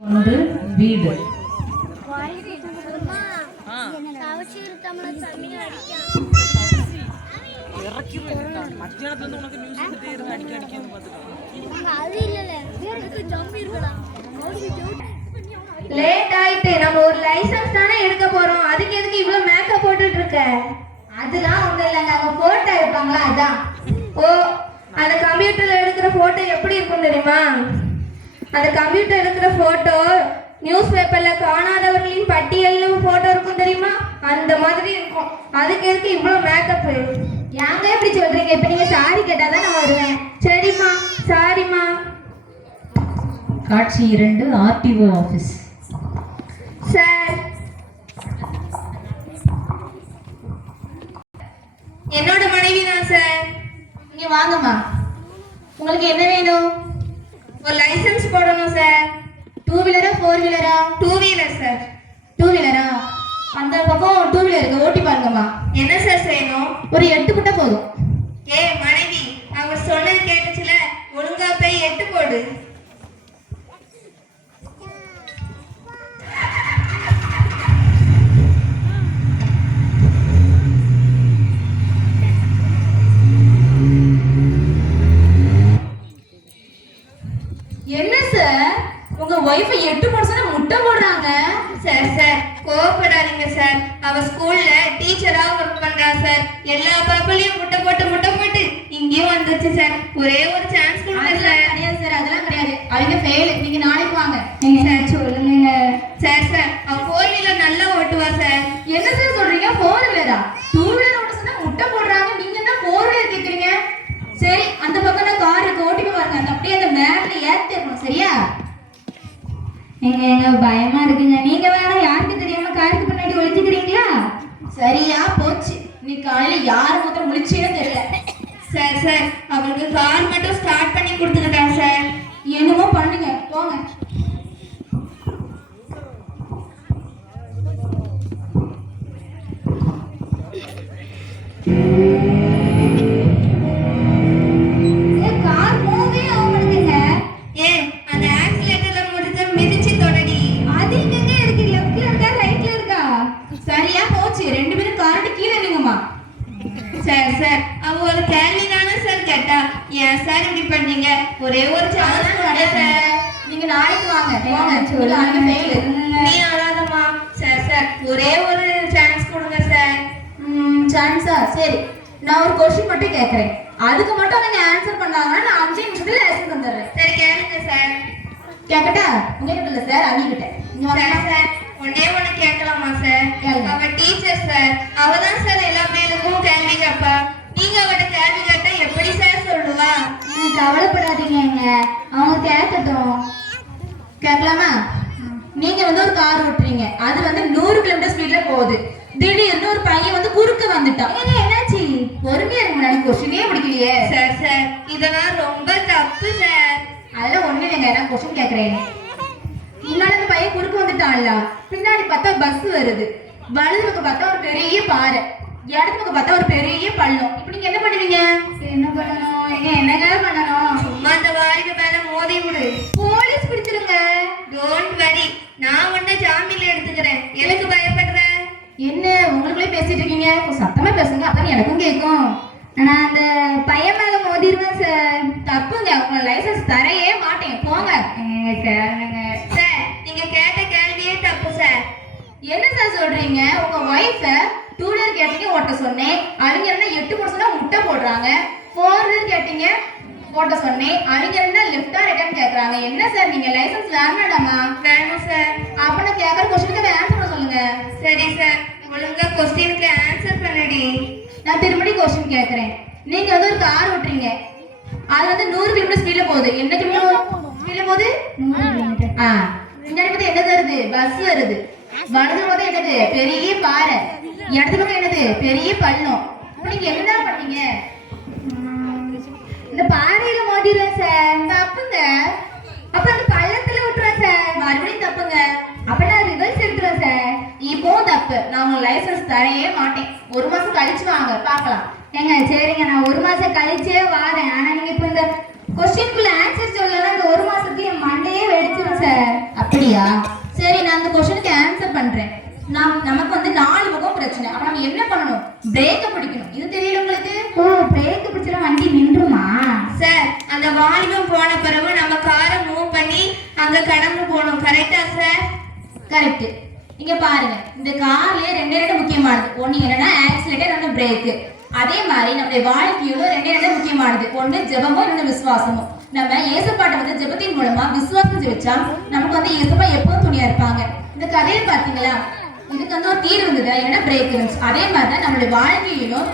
ஒன்று வீடு. லேட் ஆயிட்டு. நம்ம ஒரு லைசன்ஸ் தானே எடுக்க போறோம், அதுக்கு எதுக்கு இவ்வளவு மேக்கப் போட்டுட்டு இருக்க? அதெல்லாம் ஒண்ணு இல்லைங்க, அவங்க போட்டோ எடுப்பாங்களா அதான். ஓ, அந்த கம்ப்யூட்டர்ல எடுக்கிற போட்டோ எப்படி இருக்கும் தெரியுமா? அந்த கம்ப்யூட்டர் எடுக்கிற போட்டோ நியூஸ் பேப்பர்ல காணாதவர்களின் பட்டியல்ல போட்டோ இருக்கும் தெரியுமா? அந்த மாதிரி இருக்கும். அதுக்கு எதுக்கு இவ்வளவு மேக்கப்? ஏங்க எப்படி சொல்றீங்க? இப்ப நீங்க சாரி கேட்டாதான் நான் வருவேன். சரிம்மா, சாரிம்மா. காட்சி 2, ஆர்டிஓ ஆபீஸ். சார், என்னோட மனைவி தான் சார். நீங்க வாங்கம்மா. உங்களுக்கு என்ன வேணும்? ஒரு லைசன்ஸ் போடணும் சார். 2 வீலரா 4 வீலரா? 2 wheeler sir. 2 வீலரா? அந்த பக்கம் 2 வீலர் இருக்கு, ஓட்டி பாருங்கம்மா. என்ன சார் செய்யணும்? ஒரு 8 புட்டா போதும். மனைவி, அவங்க சொன்னது கேட்டுச்சுல, ஒழுங்கா போய் 8 போடு. என்ன சார், உங்க ஒய்ஃபை 8 போட முட்டை போடுறாங்க? சார் கோவப்படாதீங்க சார். அவ ஸ்கூல்ல டீச்சரா ஒர்க் பண்றா சார். எல்லா பாப்பளையும் முட்டை போட்டு இங்கேயும் வந்துச்சு சார். ஒரே ஒரு சான்ஸ் கொடுங்க சார். கிடையாது சார், அதெல்லாம் கிடையாது. அவங்க ஃபெயில். நீங்க நாளைக்கு வாங்க. சார் சொல்லுங்க சார். அவ 4 வீலர் நல்லா ஓட்டுவா சார். என்ன சார் சொல்றீங்க? 4 வீலரா? 2 வீலர் ஓட்ட சொன்னா முட்டை போடுறாங்க, நீங்க என்ன 4 வீலர் கேக்குறீங்க? சரி, அந்த பக்கம் நான் கார் இருக்கு, ஓட்டிட்டு வாங்க. அந்த அப்படியே அந்த மேல ஏத்திடணும், சரியா? எங்க பயமா இருக்குங்க. நீங்க வேற யாருக்கு தெரியாம காருக்கு பின்னாடி ஒளிச்சுக்கிறீங்களா? சரியா போச்சு. நீ காலையில யாரு மொத்தம் முழிச்சேன்னு தெரியல. சார் அவளுக்கு கார் மட்டும் ஸ்டார்ட் பண்ணி கொடுத்துக்கிட்டா சார். என்னமோ பண்ணுங்க, போங்க. சார் அவ ஒரு கேள்வி தானே சார் கேட்டா. ஏன் சார் இப்படி பண்ணீங்க? ஒரே ஒரு சான்ஸ் கொடுங்க சார். நீங்க நாளைக்கு வாங்க, போங்க. நீ அழாதம்மா. சார் ஒரே ஒரு சான்ஸ் கொடுங்க சார். சான்ஸா? சரி, நான் ஒரு கொஸ்டின் மட்டும் கேட்கறேன். அதுக்கு மட்டும் நீங்க ஆன்சர் பண்ணாங்கன்னா நான் 5 நிமிஷத்துல லைசன்ஸ் தந்துடுறேன். சரி கேளுங்க சார். கேட்கட்டா? உங்ககிட்ட இல்ல சார், அவங்க கிட்ட. சார் ஒன்னே ஒண்ணு கேட்கலாமா சார்? அவ டீச்சர் சார். அவதான் சார் எல்லா பேருக்கும் கேள்வி கேட்பா. நீங்க அவட்ட கேள்வி கேட்டா எப்படி சார் சொல்லுவா? கவலைப்படாதீங்க, அவங்க கேட்கட்டும். கேட்கலாமா? நீங்க ஒரு கார் ஓட்டுறீங்க, அது 100 கிலோமீட்டர் ஸ்பீட்ல போகுது. திடீர்னு ஒரு பையன் குறுக்க வந்துட்டான். என்னாச்சு? பொறுமையா இருக்கு, முன்னாடி கொஸ்டினே முடிக்கலையே. சார் இதெல்லாம் ரொம்ப தப்பு சார். அதெல்லாம் ஒண்ணு இல்லைங்க, நான் கொஸ்டின் கேட்கறேன். முன்னாடி அந்த பையன் குறுக்க வந்துட்டான்ல, பின்னாடி பார்த்தா பஸ் வருது. வலது பக்கம் பார்த்தா ஒரு பெரிய பாறை, இடது பக்கம் பார்த்தா ஒரு பெரிய பள்ளம். இப்ப நீங்க என்ன பண்ணுவீங்க? என்ன பண்ணணும்? என்னங்க பண்ணணும்? சும்மா அந்த வாய்க்கு மேல மோதி விடு. போலீஸ் பிடிச்சிருங்க. டோன்ட் வரி, நான் உன்னை ஜாமீன்ல எடுத்துக்கிறேன். எனக்கு பயப்படுற? என்ன உங்களுக்குள்ளே பேசிட்டு இருக்கீங்க? சத்தமா பேசுங்க, அதான் எனக்கும் கேட்கும். நான் அந்த பையன் மேல மோதிடுவேன் சார். தப்புங்க, உங்க லைசன்ஸ் தரையே மாட்டேன், போங்க. சார் நீங்க கேட்ட கேள்வியே தப்பு சார். என்ன சார் சொல்றீங்க? உங்க ஒய்ஃப 2 வீலர் கேட்டீங்க, ஓட்ட சொன்னேன். அவங்க என்ன 8 போட சொன்னா முட்டை போடுறாங்க. 4 வீலர் கேட்டீங்க, ஓட்ட சொன்னேன். அவங்க என்ன லெஃப்டா ரைட்டான்னு கேக்குறாங்க. என்ன சார் நீங்க லைசன்ஸ் வேண்டாமா? வேணும் சார். அப்ப நான் கேக்குற கொஸ்டினுக்கு ஆன்சர் பண்ண சொல்லுங்க. சரி சார், ஒழுங்கா கொஸ்டினுக்கு ஆன்சர் பண்ணடி. நான் திரும்பி கொஸ்டின் கேக்குறேன். நீங்க ஒரு கார் ஓட்டுறீங்க, அது 100 கிலோமீட்டர் ஸ்பீட்ல போகுது. என்ன கிலோமீட்டர் ஸ்பீட்ல போகுது? 100 கிலோமீட்டர். முன்னாடி பார்த்து என்ன வருது? பஸ் வருது. வலது பக்கம் என்னது? பெரிய பாறை. இடது பக்கம் என்னது? பெரிய பள்ளம். நீங்க என்ன பண்ணீங்க? இந்த பாறையில மோதிடுவேன் சார். தப்புங்க. அப்ப அந்த பள்ளத்துல விட்டுருவேன் சார். மறுபடியும் தப்புங்க. அப்ப நான் ரிவர்ஸ் எடுத்துருவேன் சார். இப்போ தப்பு. நான் உங்க லைசன்ஸ் தரையே மாட்டேன். 1 மாசம் கழிச்சு வாங்க, பார்க்கலாம். சரிங்க, நான் 1 மாசம் கழிச்சே வாரேன். ஆனா நீங்க இப்ப இந்த கொஸ்டினுக்குள்ள ஆன்சர் சொல்லலாம். இந்த 1 மாசத்துக்கு என் மண்டையே வெடிச்சிடும் சார். அப்படி அப்படியா? சரி, நான் அந்த கொஸ்டினுக்கு ஆன்சர் பண்றேன். நமக்கு வந்து 4 முகம் பிரச்சனை. அப்ப நம்ம என்ன பண்ணணும்? பிரேக்க பிடிக்கணும். இது தெரியல உங்களுக்கு? ஓ, பிரேக் பிடிச்சா வண்டி நின்றுமா? சார், அந்த வாலிபம் போன பிறகு நம்ம காரை மூவ் பண்ணி அங்க கடந்து போகணும். கரெக்டா சார்? கரெக்ட். இங்க பாருங்க, இந்த கார்லயே ரெண்டு முக்கியமானது. ஒண்ணு என்னன்னா ஆக்சிலேட்டர், இன்னொன்னு பிரேக். அதே மாதிரி நம்முடைய வாழ்க்கையிலும் ரெண்டு முக்கியமானது. ஒண்ணு ஜெபமும், இன்னொன்னு விசுவாசமும். நம்ம இயேசுப்பாட்டை வந்து ஜெபத்தின் மூலமா விசுவாசம் ஜெபிச்சா நமக்கு வந்து இயேசுப்பா எப்பவும் துணையா இருப்பாங்க. இந்த கதையில பாத்தீங்களா, இதுக்கு வந்து ஒரு தீர்வு இருந்தது, என்னன்னா பிரேக் இருந்துச்சு. அதே மாதிரிதான் நம்மளுடைய வாழ்க்கையிலும்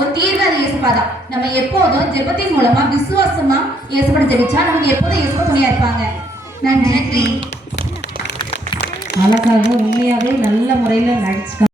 ஒரு தீர்வு, அது இயேசுப்பா தான். நம்ம எப்போதும் ஜெபத்தின் மூலமா விசுவாசமா இயேசுப்பாட்டை ஜெபிச்சா நமக்கு எப்போதும் இயேசுப்பா துணையா இருப்பாங்க. நன்றி. அழகாக உண்மையாவே நல்ல முறையில் நடிச்சு